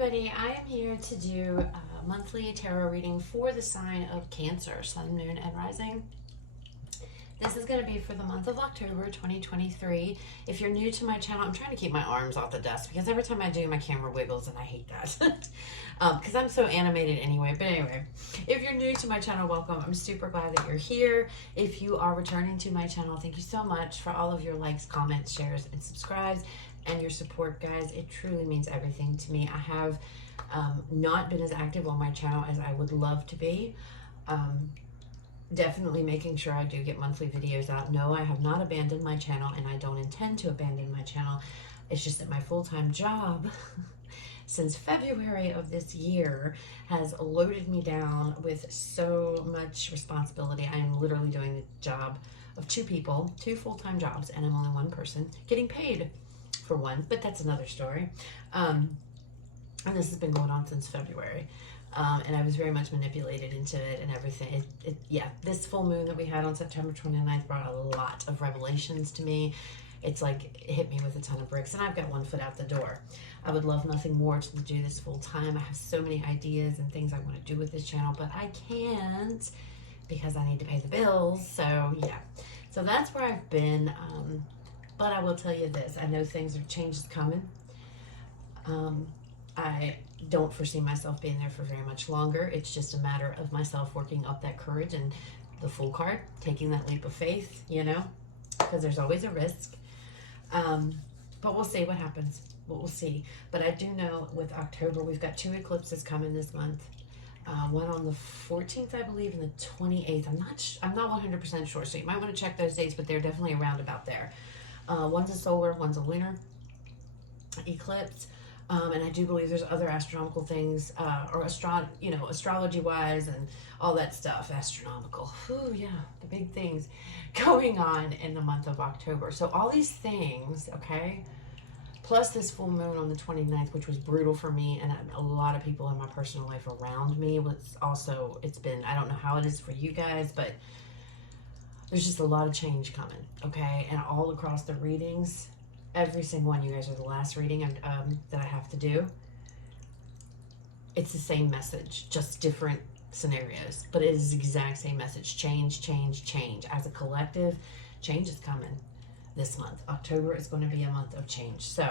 everybody, I am here to do a monthly tarot reading for the sign of Cancer, Sun, Moon, and Rising. This is going to be for the month of October 2023. If you're new to my channel, I'm trying to keep my arms off the desk because every time I do, my camera wiggles and I hate that. Because I'm so animated anyway. But anyway, if you're new to my channel, welcome. I'm super glad that you're here. If you are returning to my channel, thank you so much for all of your likes, comments, shares, and subscribes. And your support, guys. It truly means everything to me. I have not been as active on my channel as I would love to be. Definitely making sure I do get monthly videos out. No, I have not abandoned my channel, and I don't intend to abandon my channel. It's just that my full-time job since February of this year has loaded me down with so much responsibility. I am literally doing the job of two people, two full-time jobs, and I'm only one person getting paid for one, but that's another story. And this has been going on since February. And I was very much manipulated into it and everything. Yeah, this full moon that we had on September 29th brought a lot of revelations to me. It's like it hit me with a ton of bricks, and I've got one foot out the door. I would love nothing more to do this full time. I have so many ideas and things I want to do with this channel, but I can't because I need to pay the bills. So yeah, so that's where I've been. But I will tell you this, I know changes coming. I don't foresee myself being there for very much longer. It's just a matter of myself working up that courage and the Fool card, taking that leap of faith, you know, because there's always a risk. But we'll see what happens. We'll see. But I do know with October, we've got two eclipses coming this month. One on the 14th, I believe, and the 28th. I'm not 100% sure, so you might want to check those dates, but they're definitely around about there. One's a solar, one's a lunar eclipse. And I do believe there's other astronomical things, or astrology-wise and all that stuff, astronomical. Ooh, yeah, the big things going on in the month of October. So all these things, okay, plus this full moon on the 29th, which was brutal for me and a lot of people in my personal life around me. It's been, I don't know how it is for you guys, but there's just a lot of change coming, okay? And all across the readings, every single one, you guys are the last reading that I have to do. It's the same message, just different scenarios, but it is the exact same message. Change, change, change. As a collective, change is coming this month. October is going to be a month of change. So,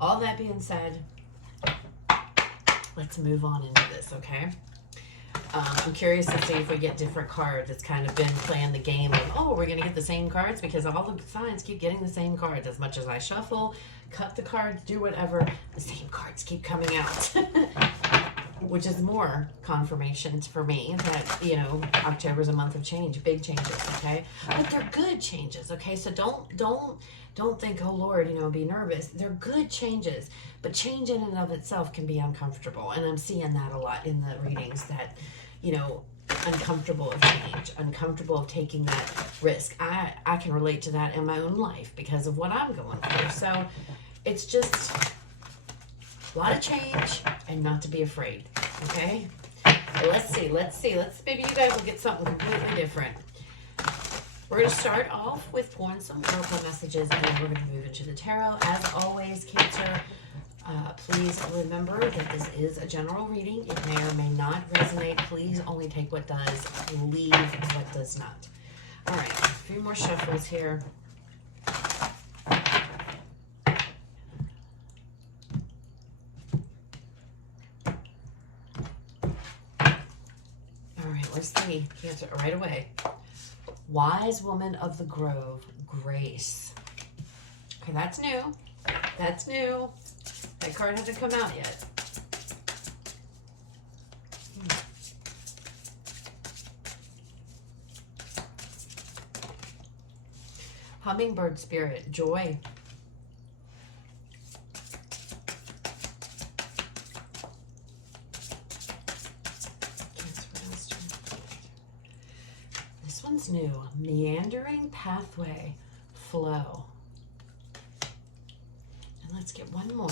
all that being said, let's move on into this, okay? I'm curious to see if we get different cards. It's kind of been playing the game of, oh, we're going to get the same cards because all the signs keep getting the same cards. As much as I shuffle, cut the cards, do whatever, the same cards keep coming out. Which is more confirmation for me that, you know, October's a month of change, big changes, okay? But they're good changes, okay? So don't think, oh Lord, you know, be nervous. They're good changes, but change in and of itself can be uncomfortable. And I'm seeing that a lot in the readings that, you know, uncomfortable of change, uncomfortable of taking that risk. I can relate to that in my own life because of what I'm going through. So it's just a lot of change and not to be afraid, okay? So let's see. Maybe you guys will get something completely different. We're going to start off with pulling some oracle messages, and then we're going to move into the tarot. As always, Cancer, please remember that this is a general reading. It may or may not resonate. Please only take what does, leave what does not. All right, a few more shuffles here. All right, let's see. Cancer, right away. Wise Woman of the Grove, Grace. Okay, that's new. That's new. That card hasn't come out yet. Hummingbird Spirit, Joy. This one's new. Meandering Pathway, Flow. And let's get one more.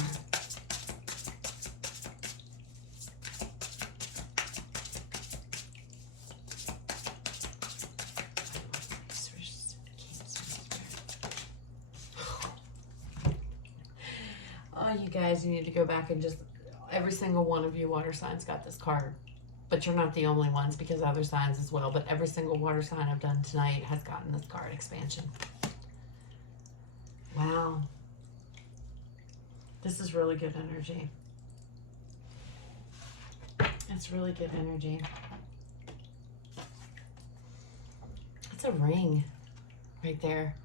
Oh, you guys, you need to go back and just, every single one of you water signs got this card. But you're not the only ones, because other signs as well. But every single water sign I've done tonight has gotten this card, expansion. Wow. This is really good energy. It's really good energy. It's a ring right there.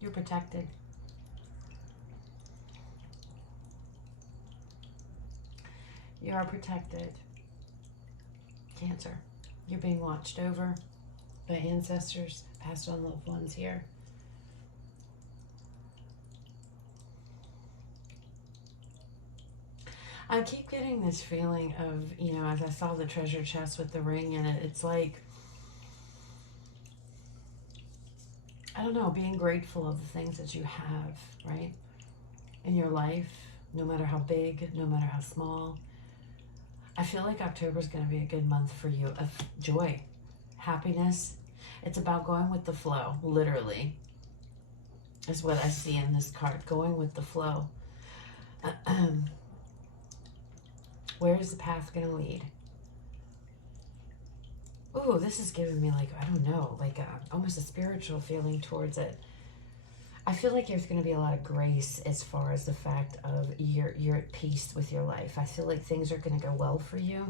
You're protected. You are protected. Cancer. You're being watched over by ancestors, passed on loved ones here. I keep getting this feeling of, you know, as I saw the treasure chest with the ring in it, it's like, I don't know, being grateful of the things that you have, right, in your life, no matter how big, no matter how small. I feel like October is going to be a good month for you of joy, happiness. It's about going with the flow, literally, is what I see in this card, going with the flow. Where is the path going to lead? Ooh, this is giving me like, I don't know, like almost a spiritual feeling towards it. I feel like there's going to be a lot of grace as far as the fact of you're at peace with your life. I feel like things are going to go well for you.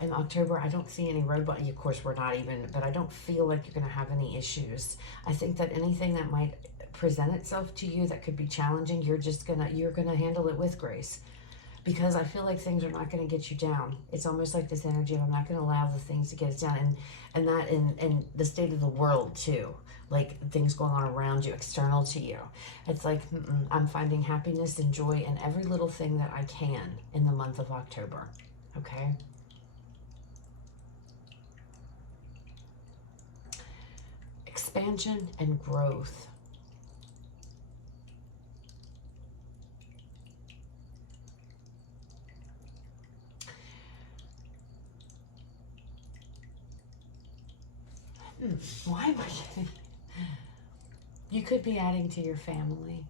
In October, I don't see any roadblock. Of course, we're not even, but I don't feel like you're going to have any issues. I think that anything that might present itself to you that could be challenging, you're gonna handle it with grace. Because I feel like things are not going to get you down. It's almost like this energy of I'm not going to allow the things to get us down. And that in the state of the world too. Like things going on around you, external to you. It's like, I'm finding happiness and joy in every little thing that I can in the month of October. Okay? Expansion and growth. Why am I getting... You could be adding to your family.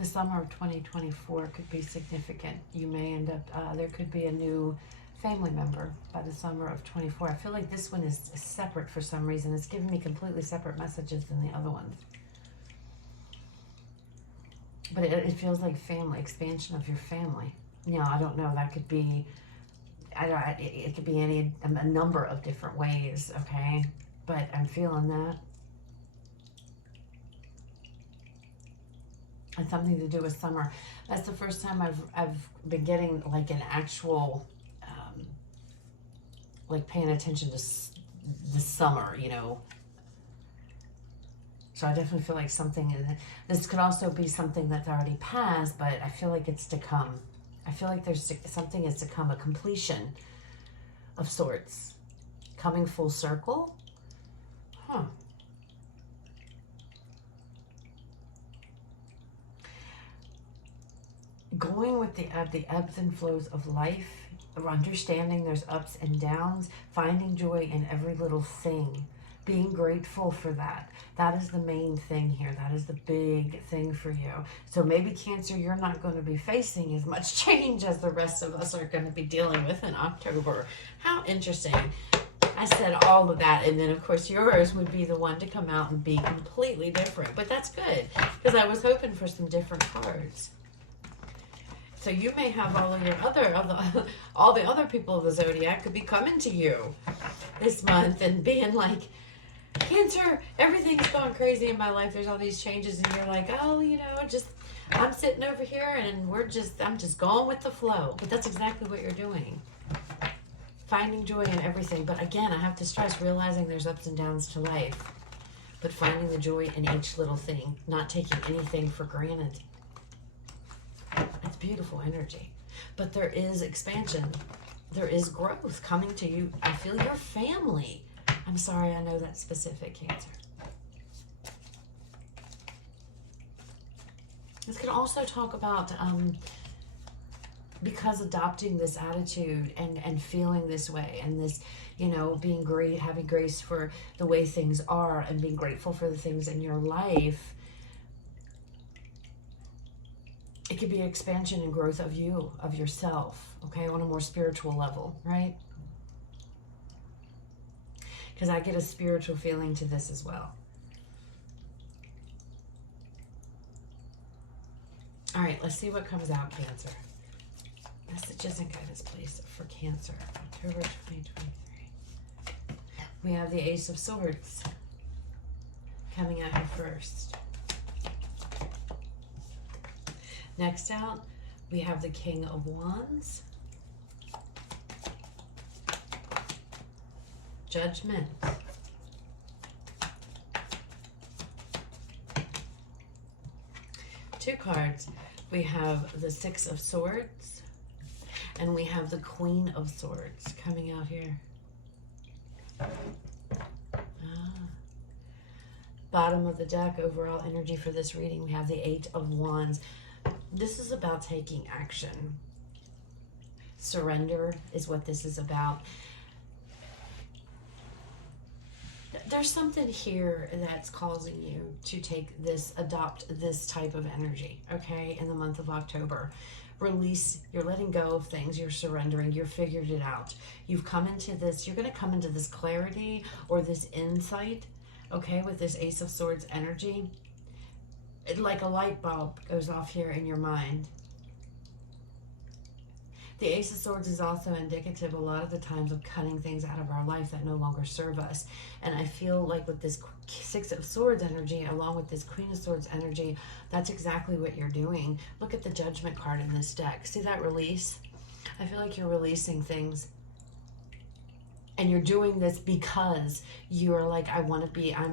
The summer of 2024 could be significant. You may end up, there could be a new family member by the summer of 24. I feel like this one is separate for some reason. It's giving me completely separate messages than the other ones. But it feels like family, expansion of your family. Now, I don't know, that could be... it could be a number of different ways, okay? But I'm feeling that. It's something to do with summer. That's the first time I've been getting like an actual, like paying attention to the summer, you know. So I definitely feel like something, this could also be something that's already passed, but I feel like it's to come. I feel like there's something is to come, a completion of sorts. Coming full circle? Huh. Going with the ebbs and flows of life, understanding there's ups and downs, finding joy in every little thing, being grateful for that. That is the main thing here. That is the big thing for you. So maybe Cancer, you're not going to be facing as much change as the rest of us are going to be dealing with in October. How interesting. I said all of that, and then of course yours would be the one to come out and be completely different. But that's good, because I was hoping for some different cards. So you may have all of your all the other people of the Zodiac could be coming to you this month and being like, Cancer, everything's going crazy in my life. There's all these changes, and you're like, oh, you know, I'm sitting over here, and I'm just going with the flow. But that's exactly what you're doing. Finding joy in everything. But again, I have to stress, realizing there's ups and downs to life, but finding the joy in each little thing, not taking anything for granted. It's beautiful energy. But there is expansion. There is growth coming to you. I feel your family. I'm sorry, I know that's specific, Cancer. This can also talk about because adopting this attitude and feeling this way, and this, you know, being great, having grace for the way things are, and being grateful for the things in your life, it could be an expansion and growth of you, of yourself, okay, on a more spiritual level, right? Because I get a spiritual feeling to this as well. All right, let's see what comes out, Cancer. Messages and guidance, please, for Cancer, October 2023. We have the Ace of Swords coming out here first. Next out, we have the King of Wands. Judgment. Two cards. We have the Six of Swords, and we have the Queen of Swords coming out here. Bottom of the deck, overall energy for this reading, we have the Eight of Wands. This is about taking action. Surrender is what this is about. There's something here that's causing you to take this, adopt this type of energy, okay, in the month of October. Release, you're letting go of things, you're surrendering, you've figured it out. You've come into this, you're going to come into this clarity or this insight, okay, with this Ace of Swords energy. Like a light bulb goes off here in your mind. The Ace of Swords is also indicative a lot of the times of cutting things out of our life that no longer serve us. And I feel like with this Six of Swords energy, along with this Queen of Swords energy, that's exactly what you're doing. Look at the Judgment card in this deck. See that release? I feel like you're releasing things. And you're doing this because you are like, I want to be, I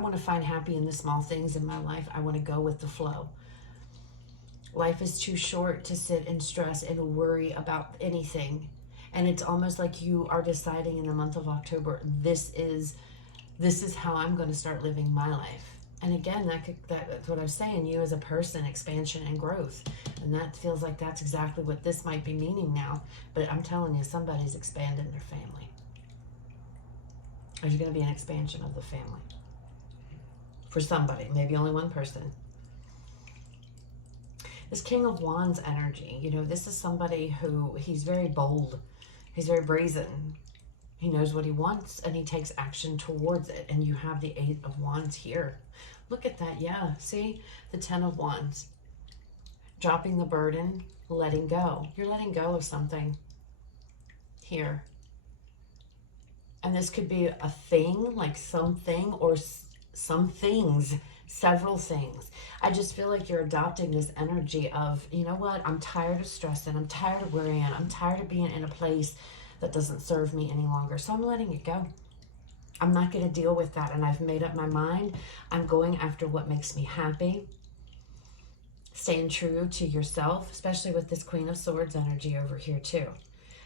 want to find happy in the small things in my life. I want to go with the flow. Life is too short to sit and stress and worry about anything. And it's almost like you are deciding in the month of October, this is how I'm going to start living my life. And again, that's what I'm saying, you as a person, expansion and growth. And that feels like that's exactly what this might be meaning now. But I'm telling you, somebody's expanding their family. There's going to be an expansion of the family. For somebody, maybe only one person. This King of Wands energy, you know, this is somebody who, he's very bold. He's very brazen. He knows what he wants and he takes action towards it. And you have the Eight of Wands here. Look at that. Yeah. See? The Ten of Wands. Dropping the burden, letting go. You're letting go of something here. And this could be a thing, like something, or some things, several things. I just feel like you're adopting this energy of, you know what? I'm tired of stressing. I'm tired of worrying. I'm tired of being in a place that doesn't serve me any longer. So I'm letting it go. I'm not going to deal with that. And I've made up my mind. I'm going after what makes me happy. Staying true to yourself, especially with this Queen of Swords energy over here too.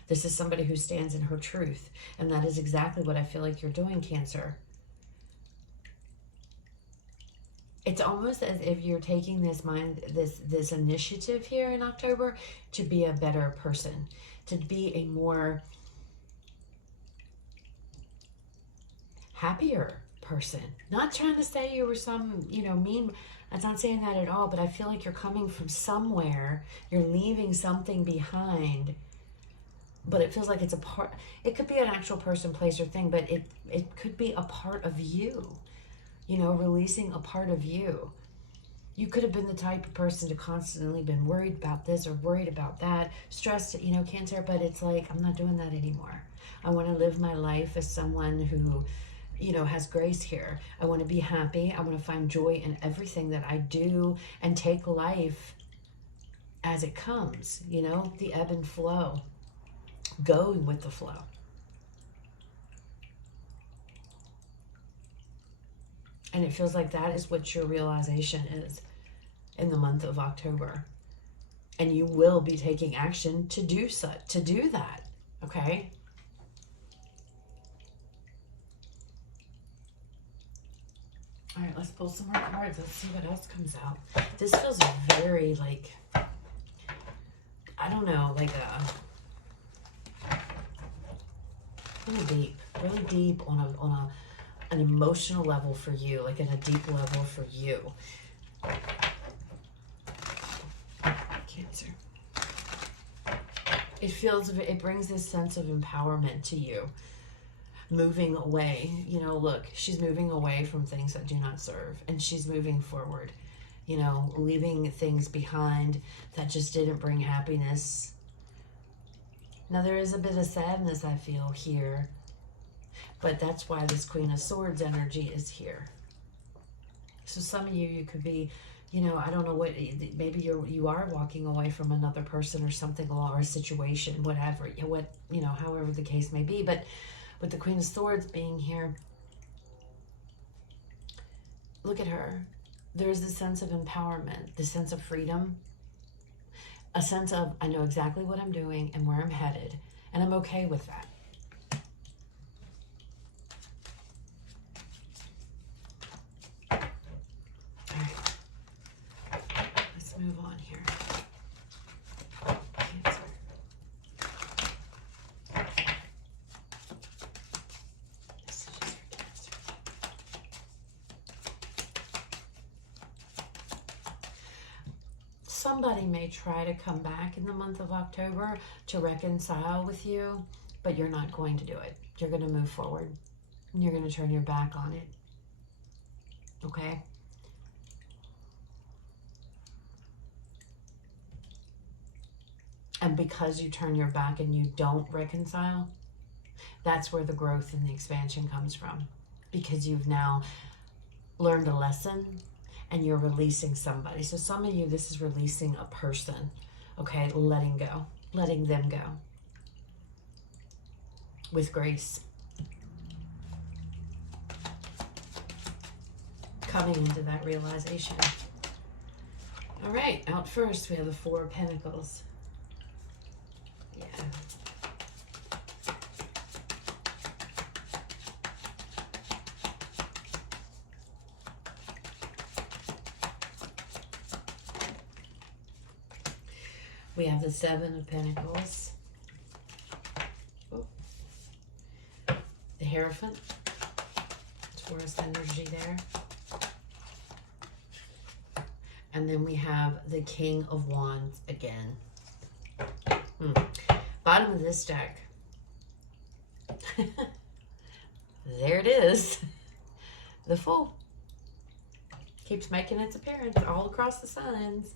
This is somebody who stands in her truth. And that is exactly what I feel like you're doing, Cancer. It's almost as if you're taking this initiative here in October to be a better person, to be a more happier person. Not trying to say you were some, mean. I'm not saying that at all, but I feel like you're coming from somewhere. You're leaving something behind, but it feels like it's a part. It could be an actual person, place, or thing, but it could be a part of you. Releasing a part of you. You could have been the type of person to constantly been worried about this or worried about that, stressed, Cancer, but it's like, I'm not doing that anymore. I want to live my life as someone who, has grace here. I want to be happy. I want to find joy in everything that I do and take life as it comes, the ebb and flow, going with the flow. And it feels like that is what your realization is in the month of October. And you will be taking action to do that, okay? All right, let's pull some more cards. Let's see what else comes out. This feels very like, I don't know, like really deep on an emotional level for you, like in a deep level for you. Cancer. It brings this sense of empowerment to you. Moving away, you know, look, she's moving away from things that do not serve, and she's moving forward, you know, leaving things behind that just didn't bring happiness. Now, there is a bit of sadness I feel here, but that's why this Queen of Swords energy is here. So some of you could be, you know, I don't know what, maybe you are walking away from another person or something, or a situation, whatever, you know, however the case may be. But with the Queen of Swords being here, look at her. There's this sense of empowerment, this sense of freedom, a sense of, I know exactly what I'm doing and where I'm headed, and I'm okay with that. All right. Let's move on here. Cancer. Messages for Cancer. Somebody may try to come back in the month of October to reconcile with you, but you're not going to do it. You're going to move forward. You're going to turn your back on it. Okay? And because you turn your back and you don't reconcile, that's where the growth and the expansion comes from. Because you've now learned a lesson and you're releasing somebody. So some of you, this is releasing a person, okay? Letting go, letting them go with grace. Coming into that realization. All right, out first, we have the Four of Pentacles. Yeah. We have the Seven of Pentacles. Oh. The Hierophant. Taurus energy there. And then we have the King of Wands again. Bottom of this deck. There it is. The Fool. Keeps making its appearance all across the signs.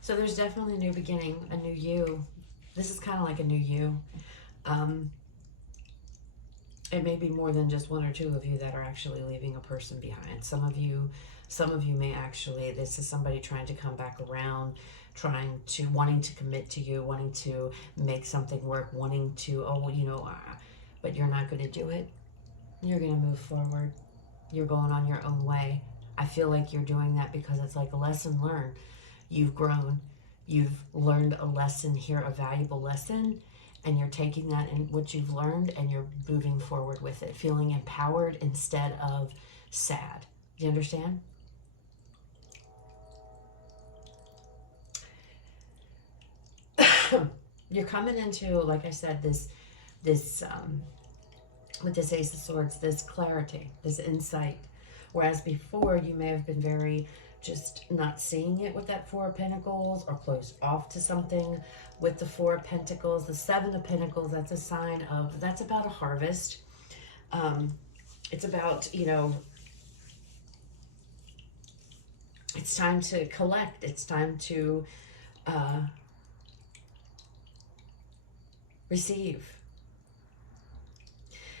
So there's definitely a new beginning, a new you. This is kind of like a new you. It may be more than just one or two of you that are actually leaving a person behind. Some of you may actually, this is somebody trying to come back around, wanting to commit to you, wanting to make something work, wanting to, but you're not going to do it. You're going to move forward. You're going on your own way. I feel like you're doing that because it's like a lesson learned. You've grown. You've learned a lesson here, a valuable lesson, and you're taking that and what you've learned and you're moving forward with it, feeling empowered instead of sad. Do you understand? You're coming into, like I said, this with this Ace of Swords, this clarity, this insight. Whereas before you may have been very just not seeing it with that Four of Pentacles, or closed off to something with the Four of Pentacles. The Seven of Pentacles, that's a sign of, that's about a harvest. It's about, it's time to collect. It's time to receive.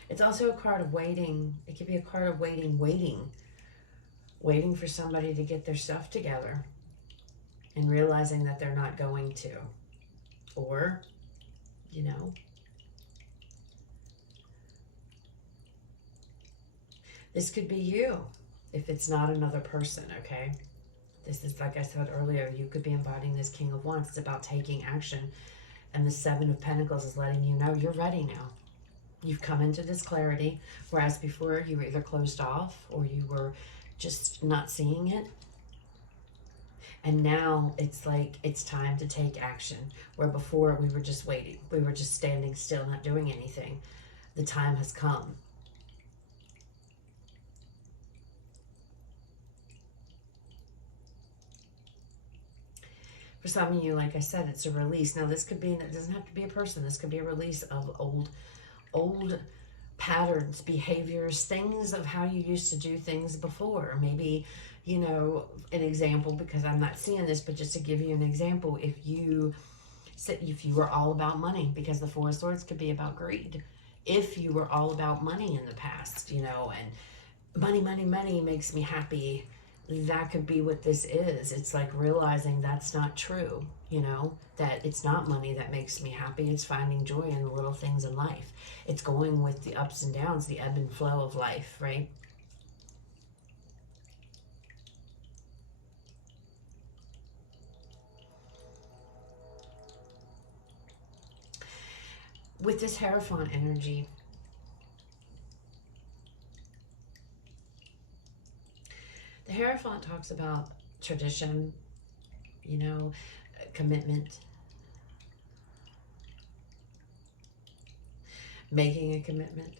It's also a card of waiting. It could be a card of waiting for somebody to get their stuff together and realizing that they're not going to. Or, this could be you if it's not another person, okay? This is, like I said earlier, you could be embodying this King of Wands. It's about taking action. And the Seven of Pentacles is letting you know you're ready now. You've come into this clarity, whereas before you were either closed off or you were just not seeing it. And now it's like it's time to take action. Where before we were just waiting, we were just standing still, not doing anything. The time has come. For some of you, like I said, it's a release. Now this could be, it doesn't have to be a person. This could be a release of old patterns, behaviors, things of how you used to do things before. Maybe, you know, an example, because I'm not seeing this, but just to give you an example, if you were all about money, because the Four of Swords could be about greed. If you were all about money in the past, you know, and money makes me happy, that could be what this is. It's like realizing that's not true, you know, that it's not money that makes me happy. It's finding joy in the little things in life. It's going with the ups and downs, the ebb and flow of life, right? With this Hierophant energy, the Hierophant talks about tradition, you know, commitment, making a commitment,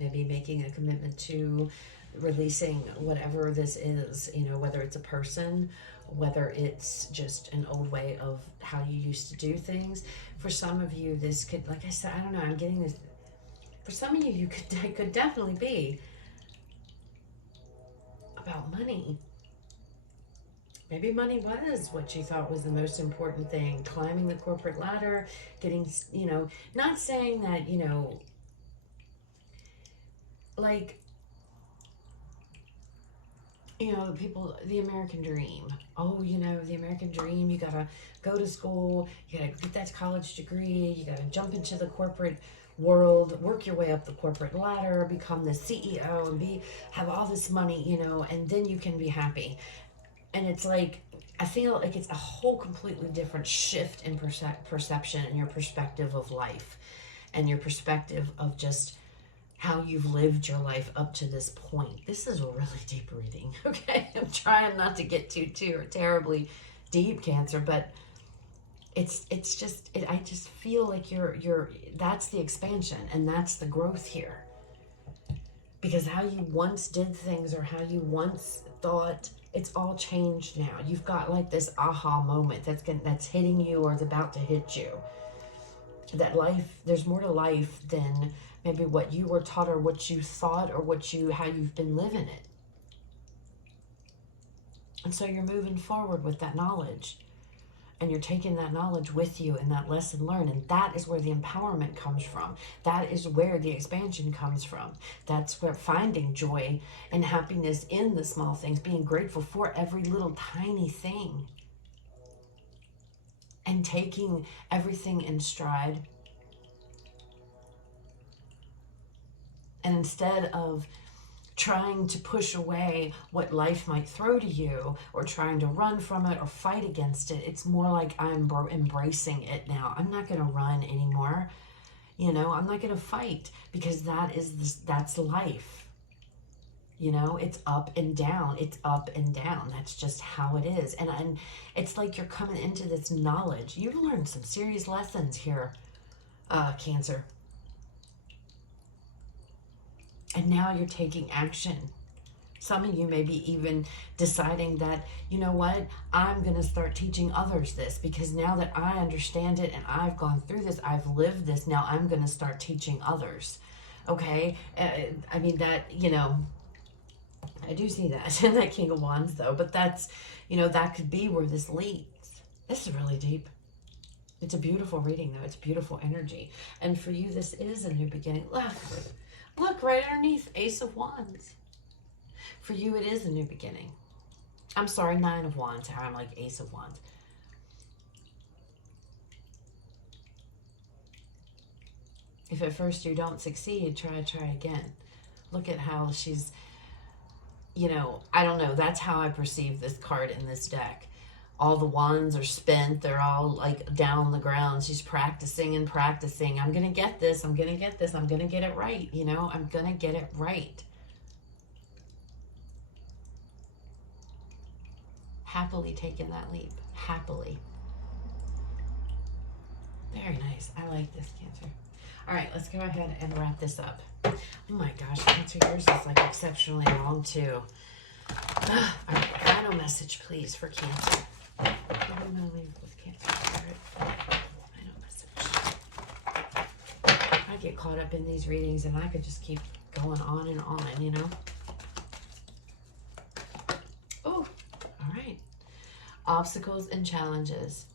maybe making a commitment to releasing whatever this is, you know, whether it's a person, whether it's just an old way of how you used to do things. For some of you, this could, like I said, I don't know, I'm getting this. For some of you, it could definitely be about money. Maybe money was what you thought was the most important thing. Climbing the corporate ladder, getting, you know, not saying that, you know, like, you know, the American dream. Oh, you know, the American dream, you gotta go to school, you gotta get that college degree, you gotta jump into the corporate world, work your way up the corporate ladder, become the CEO and have all this money, you know, and then you can be happy. And it's like, I feel like it's a whole completely different shift in perception and your perspective of life and your perspective of just how you've lived your life up to this point. This is a really deep reading, okay? I'm trying not to get too terribly deep, Cancer, but it's just, I just feel like that's the expansion and that's the growth here. Because how you once did things or how you once thought, it's all changed now. You've got like this aha moment that's hitting you or is about to hit you. That life, there's more to life than maybe what you were taught or what you thought or how you've been living it. And so you're moving forward with that knowledge. And you're taking that knowledge with you and that lesson learned. And that is where the empowerment comes from. That is where the expansion comes from. That's where finding joy and happiness in the small things, being grateful for every little tiny thing. And taking everything in stride. And instead of trying to push away what life might throw to you or trying to run from it or fight against it, it's more like I'm embracing it now. I'm not going to run anymore. You know, I'm not going to fight because that's life. You know, it's up and down. It's up and down. That's just how it is. And it's like you're coming into this knowledge. You've learned some serious lessons here, Cancer. And now you're taking action. Some of you may be even deciding that, you know what, I'm going to start teaching others this because now that I understand it and I've gone through this, I've lived this, now I'm going to start teaching others. Okay? I mean, that, you know, I do see that in that King of Wands though, but that's, you know, that could be where this leads. This is really deep. It's a beautiful reading though. It's beautiful energy. And for you, this is a new beginning. Look, right underneath, Ace of Wands. For you, it is a new beginning. I'm sorry, 9 of Wands. I'm like Ace of Wands. If at first you don't succeed, try again. Look at how she's, you know, I don't know. That's how I perceive this card in this deck. All the wands are spent. They're all like down on the ground. She's practicing and practicing. I'm going to get this. I'm going to get this. I'm going to get it right. You know, I'm going to get it right. happily taken that leap. Happily. Very nice. I like this, Cancer. All right, let's go ahead and wrap this up. Oh my gosh, Cancer, yours is like exceptionally long too. All right, final message, please, for Cancer. What am I going to leave with Cancer? Final message. I get caught up in these readings and I could just keep going on and on, you know? Oh, all right. Obstacles and challenges.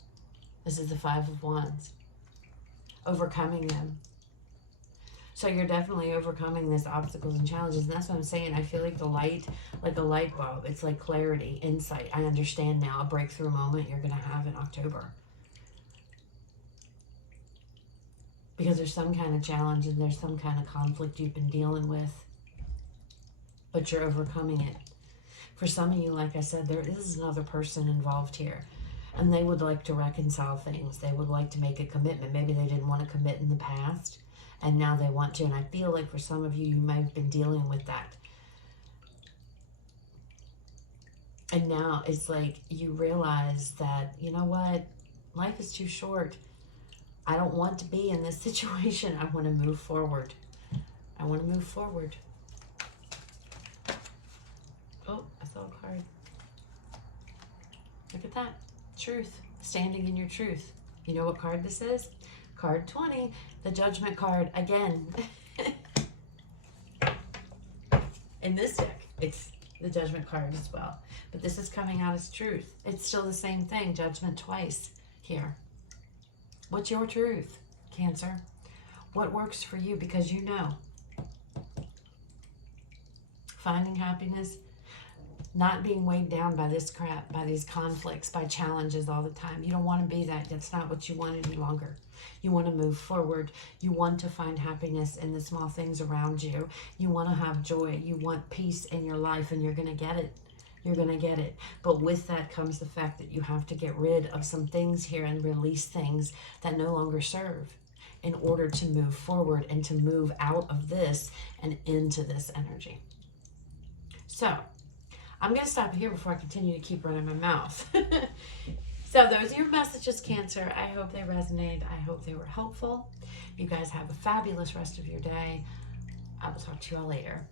This is the Five of Wands. Overcoming them. So you're definitely overcoming these obstacles and challenges. And that's what I'm saying. I feel like the light, like a light bulb. It's like clarity, insight. I understand now. A breakthrough moment you're going to have in October. Because there's some kind of challenge and there's some kind of conflict you've been dealing with. But you're overcoming it. For some of you, like I said, there is another person involved here. And they would like to reconcile things. They would like to make a commitment. Maybe they didn't want to commit in the past. And now they want to. And I feel like for some of you, you might have been dealing with that. And now it's like you realize that, you know what? Life is too short. I don't want to be in this situation. I want to move forward. I want to move forward. Oh, I saw a card. Look at that. Truth. Standing in your truth. You know what card this is? Card 20. The Judgment card again. In this deck, it's the Judgment card as well. But this is coming out as truth. It's still the same thing. Judgment twice here. What's your truth, Cancer? What works for you? Because you know. Finding happiness. Not being weighed down by this crap, by these conflicts, by challenges all the time. You don't want to be that. That's not what you want any longer. You want to move forward. You want to find happiness in the small things around you. You want to have joy. You want peace in your life, and you're going to get it. You're going to get it. But with that comes the fact that you have to get rid of some things here and release things that no longer serve in order to move forward and to move out of this and into this energy. So, I'm going to stop here before I continue to keep running my mouth. So those are your messages, Cancer. I hope they resonated. I hope they were helpful. You guys have a fabulous rest of your day. I will talk to you all later.